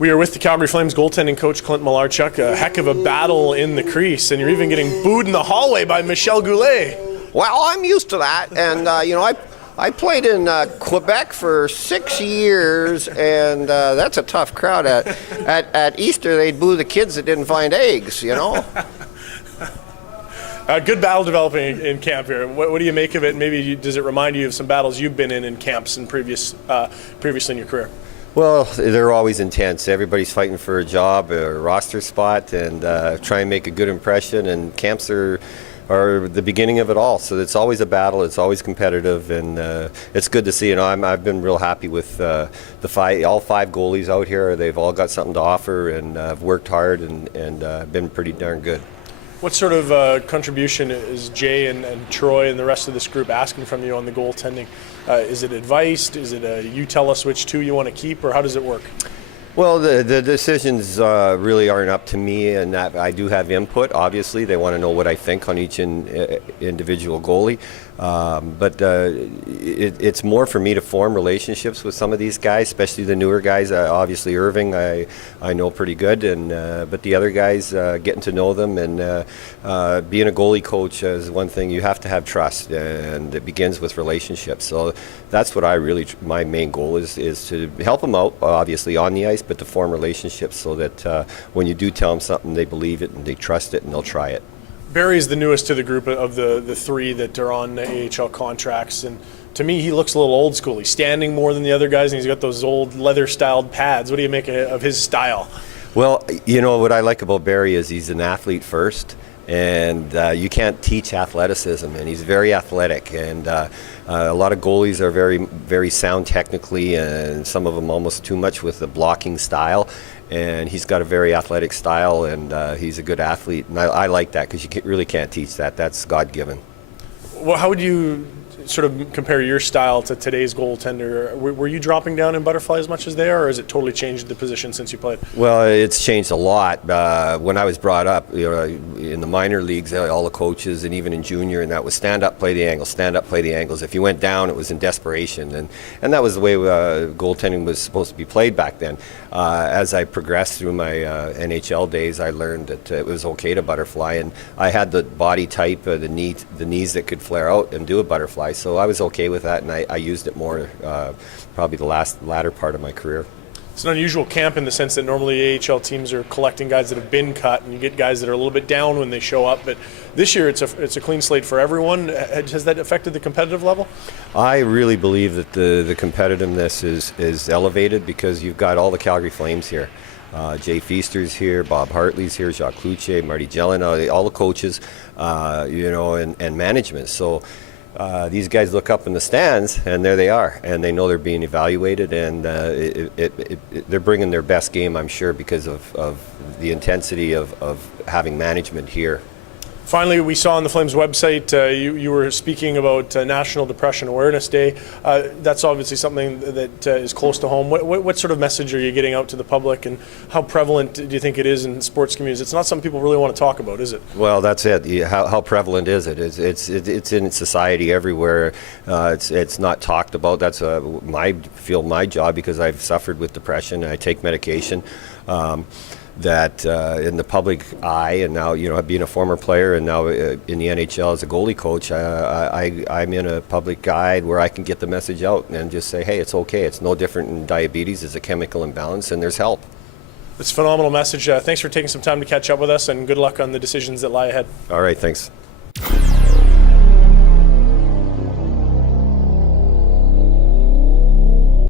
We are with the Calgary Flames goaltending coach, Clint Malarchuck. A heck of a battle in the crease, and you're even getting booed in the hallway by Michel Goulet. Well, I'm used to that, and I played in Quebec for 6 years, and that's a tough crowd. At Easter, they'd boo the kids that didn't find eggs, Good battle developing in camp here. What do you make of it? Maybe does it remind you of some battles you've been in camps and previously in your career? Well, they're always intense. Everybody's fighting for a job, a roster spot, and try and make a good impression, and camps are the beginning of it all. So it's always a battle, it's always competitive, and it's good to see. I've been real happy with all five goalies out here. They've all got something to offer, and have worked hard and been pretty darn good. What sort of contribution is Jay and Troy and the rest of this group asking from you on the goaltending? Is it advice? Is it you tell us which two you want to keep, or how does it work? Well, the decisions really aren't up to me, and I do have input. Obviously, they want to know what I think on each individual goalie. But it's more for me to form relationships with some of these guys, especially the newer guys. Obviously, Irving, I know pretty good, but the other guys, getting to know them, and being a goalie coach is one thing. You have to have trust, and it begins with relationships. So that's what my main goal is to help them out, obviously on the ice, but to form relationships so that when you do tell them something, they believe it and they trust it and they'll try it. Barry's the newest to the group of the three that are on AHL contracts, and to me he looks a little old school. He's standing more than the other guys, and he's got those old leather-styled pads. What do you make of his style? Well, what I like about Barry is he's an athlete first, and you can't teach athleticism, and he's very athletic, and a lot of goalies are very, very sound technically, and some of them almost too much with the blocking style. And he's got a very athletic style, and he's a good athlete, and I like that because you really can't teach that. That's God-given. Well, how would you sort of compare your style to today's goaltender? Were you dropping down in butterfly as much as they are, or has it totally changed the position since you played? Well, it's changed a lot. When I was brought up, in the minor leagues, all the coaches, and even in junior, and that was stand up, play the angles, stand up, play the angles. If you went down, it was in desperation, and that was the way goaltending was supposed to be played back then. As I progressed through my NHL days, I learned that it was okay to butterfly, and I had the body type, the knees that could flare out and do a butterfly. So I was okay with that, and I used it more probably the latter part of my career. It's an unusual camp in the sense that normally AHL teams are collecting guys that have been cut, and you get guys that are a little bit down when they show up. But this year it's a clean slate for everyone. Has that affected the competitive level? I really believe that the competitiveness is elevated because you've got all the Calgary Flames here. Jay Feaster's here, Bob Hartley's here, Jacques Cloutier, Marty Gellin, all the coaches, and management. So these guys look up in the stands, and there they are, and they know they're being evaluated, and they're bringing their best game, I'm sure, because of the intensity of having management here. Finally, we saw on the Flames website you were speaking about National Depression Awareness Day. That's obviously something that is close to home. What sort of message are you getting out to the public, and how prevalent do you think it is in sports communities? It's not something people really want to talk about, is it? Well, that's it. How prevalent is it? It's in society everywhere. It's not talked about. That's my job, because I've suffered with depression and I take medication. That in the public eye, and now being a former player and now in the NHL as a goalie coach, I'm in a public eye where I can get the message out and just say, hey, it's okay. It's no different than diabetes. It's a chemical imbalance, and there's help. It's a phenomenal message. Thanks for taking some time to catch up with us, and good luck on the decisions that lie ahead. All right, thanks.